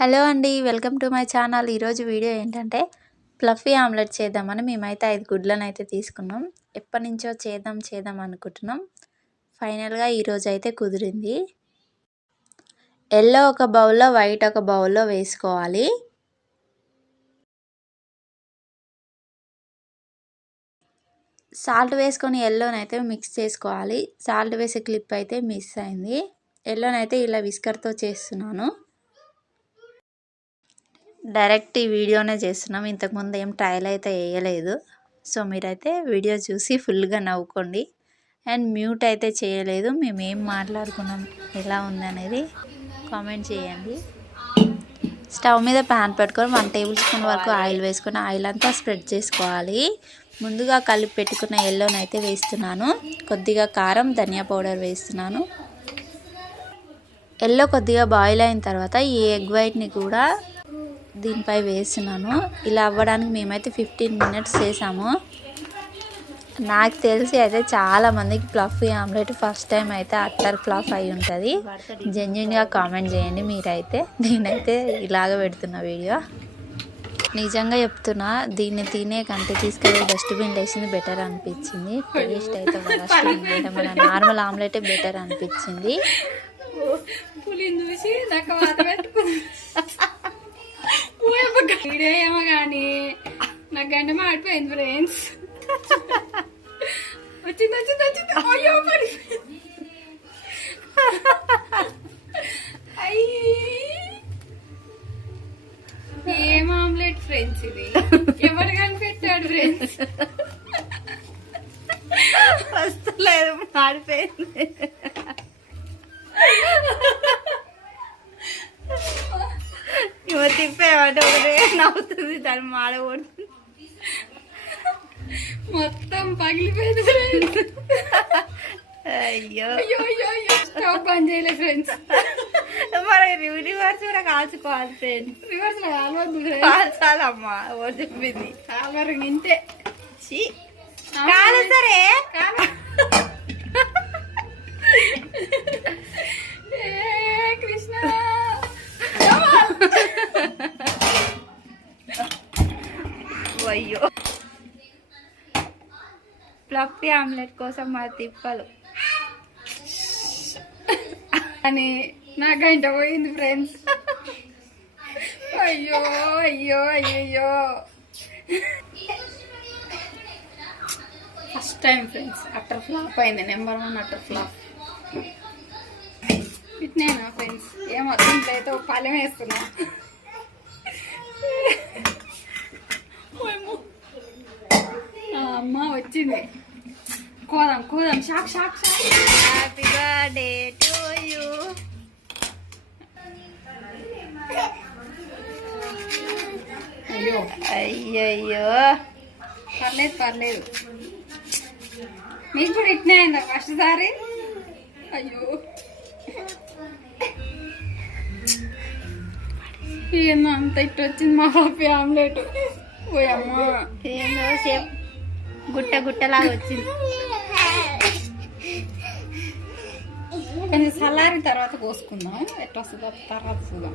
Hello అండి welcome to my channel. ఈరోజు video ఏంటంటే ఫ్లఫీ ఆమ్లెట్ చేద్దామని మేమైతే ఐదు గుడ్లను అయితే తీసుకున్నాం. ఎప్పటి నుంచో చేద్దాం చేద్దాం అనుకుంటున్నాం. ఫైనల్గా ఈరోజు అయితే కుదిరింది. ఎల్లో ఒక బౌల్లో వైట్ ఒక బౌల్లో వేసుకోవాలి. సాల్ట్ వేసుకొని ఎల్లోనైతే మిక్స్ చేసుకోవాలి. సాల్ట్ వేసే క్లిప్ అయితే మిస్ అయింది. ఎల్లోనైతే ఇలా విస్కర్తో చేస్తున్నాను. డైరెక్ట్ ఈ వీడియోనే చేస్తున్నాం. ఇంతకుముందు ఏం ట్రయల్ అయితే వేయలేదు. సో మీరైతే వీడియో చూసి ఫుల్గా నవ్వుకోండి. అండ్ మ్యూట్ అయితే చేయలేదు. మేము ఏం మాట్లాడుకున్నాం? ఎలా ఉందనేది కామెంట్ చేయండి. స్టవ్ మీద ప్యాన్ పెట్టుకొని వన్ టేబుల్ స్పూన్ వరకు ఆయిల్ వేసుకొని ఆయిల్ అంతా స్ప్రెడ్ చేసుకోవాలి. ముందుగా కలిపి పెట్టుకున్న ఎల్లోనైతే వేస్తున్నాను. కొద్దిగా కారం ధనియా పౌడర్ వేస్తున్నాను. ఎల్లో కొద్దిగా బాయిల్ అయిన తర్వాత ఈ ఎగ్ వైట్ని కూడా దీనిపై వేస్తున్నాను. ఇలా అవ్వడానికి మేమైతే ఫిఫ్టీన్ మినిట్స్ చేసాము. నాకు తెలిసి అయితే చాలా మందికి ఫ్లఫీ ఆమ్లెట్ ఫస్ట్ టైం అయితే అట్టర్ ఫ్లఫ్ అయి ఉంటుంది. జెన్యున్గా కామెంట్ చేయండి మీరైతే. నేనైతే ఇలాగ పెడుతున్న వీడియో. నిజంగా చెప్తున్నా దీన్ని తినే కంటే తీసుకెళ్ళి డస్ట్బిన్ వేసింది బెటర్ అనిపించింది. టేస్ట్ అయితే మన నార్మల్ ఆమ్లెట్ బెటర్ అనిపించింది. చూసి నాకు వీడియో ఏమో కానీ నాకు గంట మాడిపోయింది ఫ్రెండ్స్ వచ్చింది వచ్చింది వచ్చింది. అయ్యో మరి ఏం ఆమ్లెట్ ఫ్రెండ్స్ ఇది? ఎవరు కనిపెట్టాడు ఫ్రెండ్స్ వస్తలేదు మాడిపోయింది. ఇవ తిప్పేమంటే ఒకటే. నవ్వుతుంది దాన్ని మాడకూడదు మొత్తం పగిలిపోయింది ఫ్రెండ్స్ అయ్యో. అయ్యో అయ్యో స్టవ్ బంద్ చేయలేదు ఫ్రెండ్స్ మరి రివర్స్ కూడా కాల్చుకోవాలి ఫ్రెండ్స్ రివర్స్ కాలవద్దు కాల్చాలమ్మా ఓ చెప్పింది? కాలరు ఇంతే. ఛీ. అయ్యో. ఫ్లఫీ ఆమ్లెట్ కోసం మా తిప్పలు. అని నా గంట పోయింది ఫ్రెండ్స్. అయ్యో అయ్యో అయ్యయ్యో. First time friends utter flop అయింది. Number one utter flop. ఇట్నేనా friends ఏమో దీంట్లో అయితే పల్లెం వేస్తున్నా. అమ్మ వచ్చింది. కోదాం కోదాం shock shock shock. Happy birthday to you అయ్యో. అయ్యయ్యో. పర్లేదు పర్లేదు. మీకు కూడా ఇట్నే అయిందా ఫస్ట్ సారి? అయ్యో. ఏందో అంత ఇట్టు వచ్చింది మా పప్పి ఆమ్లెట్ ఓయమ్మా ఏందో సేపు గుట్ట గుట్టలాగా వచ్చింది. కొంచెం చల్లారిన తర్వాత కోసుకుందాం? ఎట్లా వస్తుందో తర్వాత చూద్దాం.